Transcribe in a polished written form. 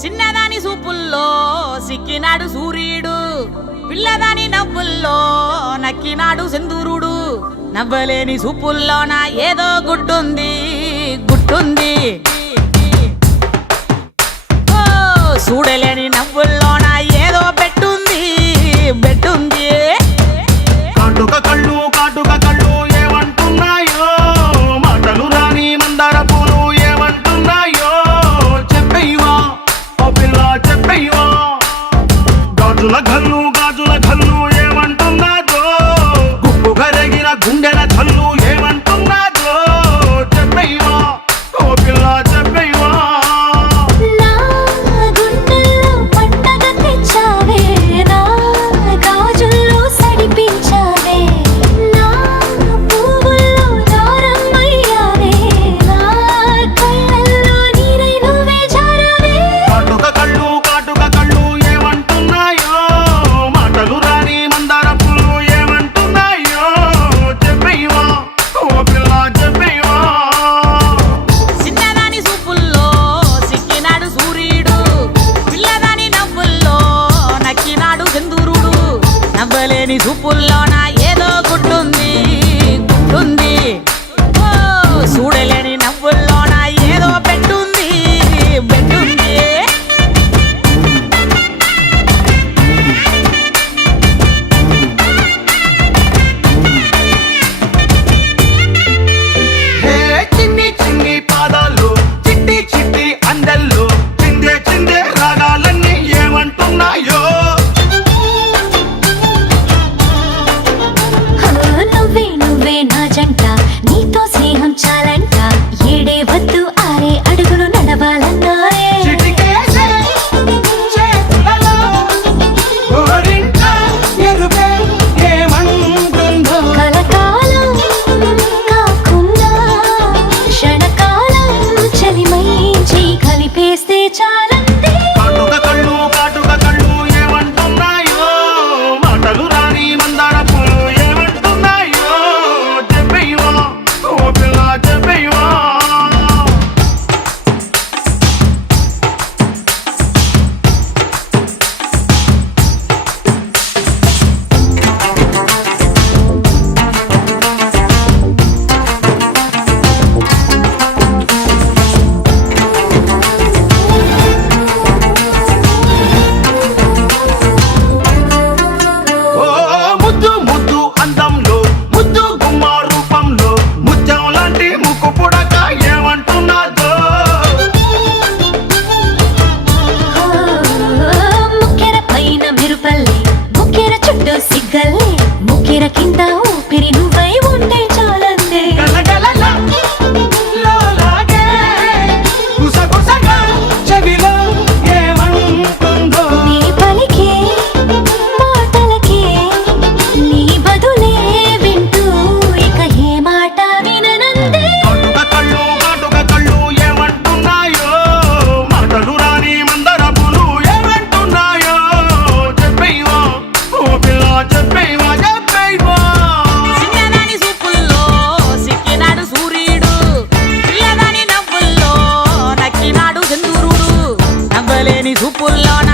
చిన్నదాని సూపుల్లో సిక్కినాడు సూర్యుడు, పిల్లదాని నవ్వుల్లో నక్కినాడు సింధూరుడు. నవ్వలేని సూపుల్లోన ఏదో గుడ్డుంది గుట్టుంది, ఓ చూడలేని నవ్వుల్లోన ఏదో బెట్టుంది బెట్టుంది. కాటుక కళ్ళు కాటుక కళ్ళు ఏమంటున్నాయో, మాటలు రాని మందార పూలు ఏమంటున్నాయో. చెప్పయ్యవా ఓ పిల్ల చెప్పయ్యవా, గాజుల గల్లు గాజుల గల్లు ఏమంటున్నాదో, గుప్పు గరగిన గుండెల కళ్ళు ఏమంటున్నాదో. చెప్పయ్యవా ఓ పిల్ల చెప్పయ్యవా. నవ్వలేని చూపుల్లోన ఏదో గుడ్డుంది గుడ్డుంది, ఓ చూడలేని నవ్వుల్లోన ఏదో బెట్టుంది బెట్టుంది. చిన్ని చిన్ని పాదాలు చిట్టి చిట్టి అందెల్లో చిందే చిందే రాగాలన్నీ ఏమంటున్నాయో. నీతో స్నేహం చాలంట, ఏడే వద్దు ఆరే అడుగులు నడవాలన్నాయే. కలకాలం కాకుండా క్షణకాలం చలిమైంచి కలిపేస్తే చాలంతే. కాటుక కళ్ళు కాటుక కళ్ళు ఏమంటున్నాయో, మాటలు రాని మందార పూలు ఏమంటున్నాయో. చెప్పయ్యవా ఓ పిల్ల చెప్పయ్యవా. ముద్దు ముద్దు అందంలో ముద్దు గుమ్మ రూపంలో ముత్యం లాంటి ముక్కు పుడక ఏమంటున్నాదో. ముక్కెర పైన మెరుపల్లే, ముక్కెర చుట్టూ సిగ్గల్లే, ముక్కెర కింద ఊపిరి నువ్వై ఉంటే చాలందే. గలగలలా లోలాగే గుసగుసగా చెవిలో ఏమంటుందో. నీ పలికే మాటలకే నీ బదులే వింటూ ఇక ఏ మాట విననందే. కాటుక కళ్ళు ఏమంటున్నాయో, మాటలు రాని మందర పూలు ఏమంటున్నాయో. చెప్పయ్యవా ఓ పిల్ల చెప్పయ్యవా చెప్పయ్యవా. చిన్నదాని సూపుల్లో సిక్కినాడు సూర్యుడు, పిల్లదాని నవ్వుల్లో నక్కినాడు సింధూరుడు. నవ్వలేని చూపుల్లోన